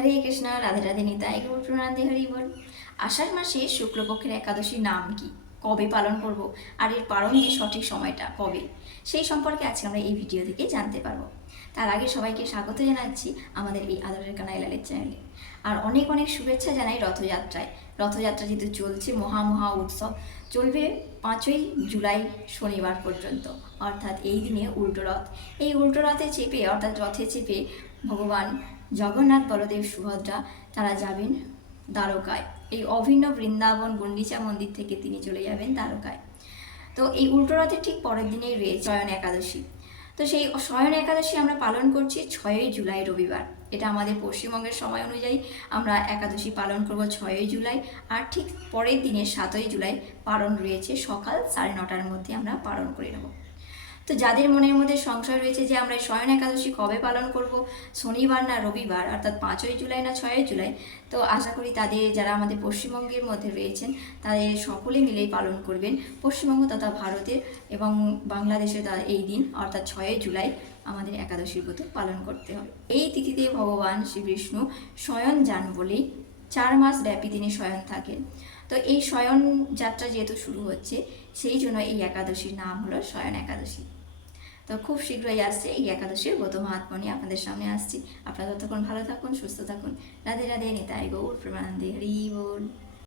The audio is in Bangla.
হরে কৃষ্ণ, রাধে রাধে, নিতাই গৌর প্রণামে, হরি বল। আষাঢ় মাসে শুক্লপক্ষের একাদশীর নাম কি, কবে পালন করব, আর এর পালনের সঠিক সময়টা কবে, সেই সম্পর্কে আজকে আমরা এই ভিডিও থেকে জানতে পারবো। তার আগে সবাইকে স্বাগত জানাচ্ছি আমাদের এই আদরের কানাই লালের চ্যানেলে। আর অনেক অনেক শুভেচ্ছা জানাই রথযাত্রায়। রথযাত্রা যেহেতু চলছে, মহা উৎসব চলবে 5ই জুলাই শনিবার পর্যন্ত, অর্থাৎ এই দিনে উল্টো রথ। এই উল্টো রথে চেপে, অর্থাৎ রথে চেপে ভগবান জগন্নাথ, বলদেব, সুভদ্রা তারা যাবেন দ্বারকায়। এই অভিন্ন বৃন্দাবন গুন্ডিচা মন্দির থেকে তিনি চলে যাবেন দ্বারকায়। তো এই উল্টো রথের ঠিক পরের দিনেই রয়েছে শয়ন একাদশী। তো সেই শয়ন একাদশী আমরা পালন করছি 6ই জুলাই রবিবার। এটা আমাদের পশ্চিমবঙ্গের সময় অনুযায়ী আমরা একাদশী পালন করব 6ই জুলাই। আর ঠিক পরের দিনে 7ই জুলাই পালন রয়েছে, সকাল 9:30টার মধ্যে আমরা পালন করে নেব। তো যাদের মনের মধ্যে সংশয় রয়েছে যে আমরা শয়ন একাদশী কবে পালন করব, শনিবার না রবিবার, অর্থাৎ 5ই জুলাই না 6ই জুলাই, তো আশা করি তাদের, যারা আমাদের পশ্চিমবঙ্গের মধ্যে রয়েছেন, তাদের সকলে মিলেই পালন করবেন। পশ্চিমবঙ্গ তথা ভারতের এবং বাংলাদেশে এই দিন, অর্থাৎ 6ই জুলাই আমাদের একাদশীর ব্রত পালন করতে হবে। এই তিথিতে ভগবান শ্রী বিষ্ণু শয়ন যান বলেই 4 মাস ব্যাপী তিনি শয়ন থাকেন। তো এই শয়ন যাত্রা যেহেতু শুরু হচ্ছে, সেই জন্য এই একাদশীর নাম হলো শয়ন একাদশী। তো খুব শীঘ্রই আসছে এই একাদশীর ব্রত মাহাত্ম্য নিয়ে আপনাদের সামনে আসছি। আপনারা ততক্ষণ ভালো থাকুন, সুস্থ থাকুন। রাধে রাধে, নিতাই গৌর প্রেমানন্দে, হরি বল।